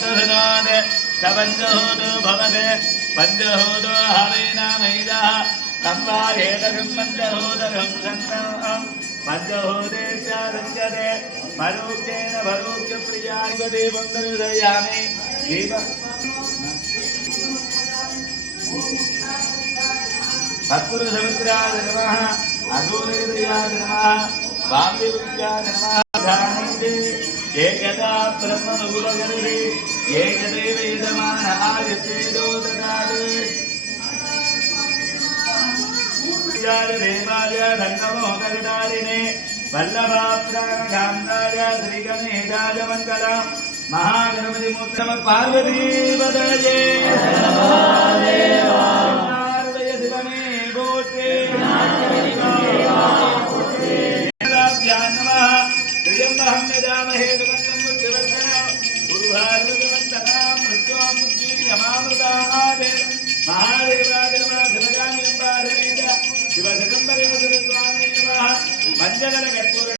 పంచశునాద్ చపంచహోదో భవత్ పంచహోదో హవేనామైద కంబాయేదకం పంచహోదకం సంతం పంచహోదే చారంజతే మరోక్షేణ పరోక్ష ప్రియాయ దీపం దర్శయామి దీప సత్పురుషమిత్రాయ నమ అగోరయ నమ వాంగి నమ ధానంతి ఏకదాత్రమనుగులగరి ఏకదేవ యజమాన ఆయతేదో దదారు దేవాయ రంగమోహకరుడారిణే వల్లభాప్రాయ శ్రీగణేశాయ మంగళ మహాగణపతి మూర్తమ పార్వతీపదయే మే மஞ்சள கட்ட